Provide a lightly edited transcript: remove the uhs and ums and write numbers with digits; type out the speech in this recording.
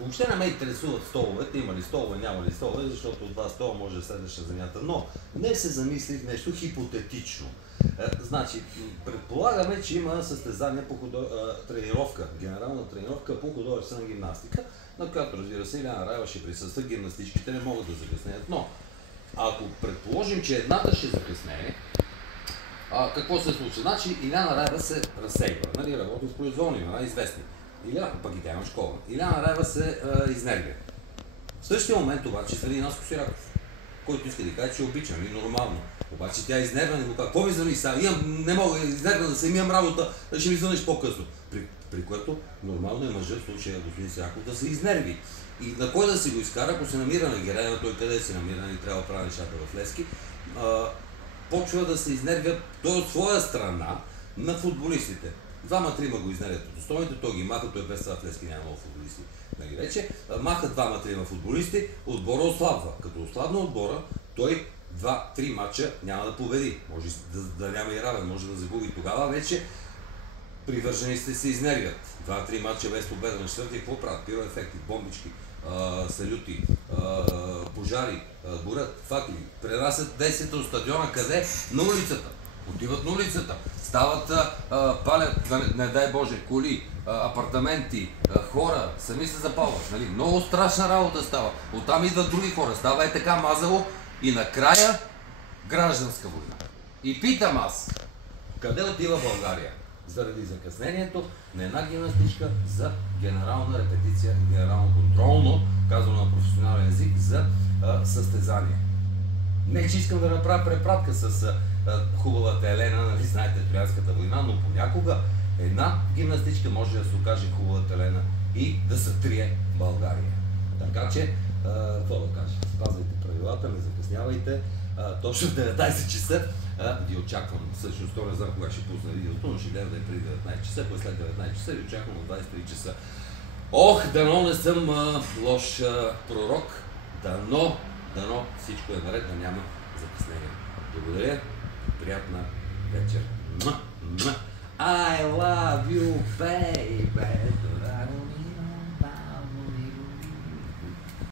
Въобще не ме интересуват столовете, има ли столове, няма ли столове, защото от два стола може да следваш на земята. Но не се замислих нещо хипотетично. Значи, предполагаме, че има състезание по тренировка, генерална тренировка по художествена гимнастика, на която, разбира се, Иляна Раева ще присъства, гимнастичките не могат да закъснеят. Но, ако предположим, че едната ще закъснее, какво се случва? Значи Иляна Раева се разсейва, нали, работи в произволни имена, известни. Пък и тя има школа. Иляна Раева се изнервя. В същия момент обаче седи Наско Сираков, който иска да каже, че обичам и нормално. Обаче тя изнервя, не го казва, какво ми звъниш сега? Не мога, изнервя да се имам работа, ще ми звъниш по-късно. При което нормално е мъжът, в случая господин Сираков, да се изнерви. И на кой да си го изкара, ако се намира на Герена, той къде се намира, не трябва да прави нещата в Левски, почва да се изнервя той от своя страна на футболистите. Двама-трима го изнервят от достойните, той ги маха, той без това в Левски няма много футболисти. Нали вече, маха двама-трима футболисти, отбора ослабва. Като ослабна отбора, той 2-3 матча няма да победи. Може да няма и равен, може да загуби. Тогава вече привържениците се изнервят. 2-3 матча без победа на четвъртия, какво правят? Пироефекти, бомбички, салюти, пожари, горят, факли, пренасят действията от стадиона, къде? На улицата. Отиват на улицата, стават, палят, не дай Боже, коли, апартаменти, хора, сами се запалват. Нали? Много страшна работа става. Оттам идват други хора. Става е така мазало и накрая гражданска война. И питам аз, къде отива България? Заради закъснението на една гимнастичка за генерална репетиция, генерално контролно, казано на професионален език, за състезание. Не, че искам да направя препратка с хубавата Елена, нали знаете, Троянската война, но понякога една гимнастичка може да се окаже хубавата Елена и да сътрие България. Така че, какво да кажа, спазвайте правилата, не закъснявайте. Точно в 19 часа ви очаквам. Всъщност, то не знам кога ще пусна видеото, но ще гледам да е преди 19 часа, после след 19 часа ви очаквам от 23 часа. Ох, дано не съм лош пророк, дано всичко е наред, да няма закъснение. Благодаря, приятна вечер. I love you, baby.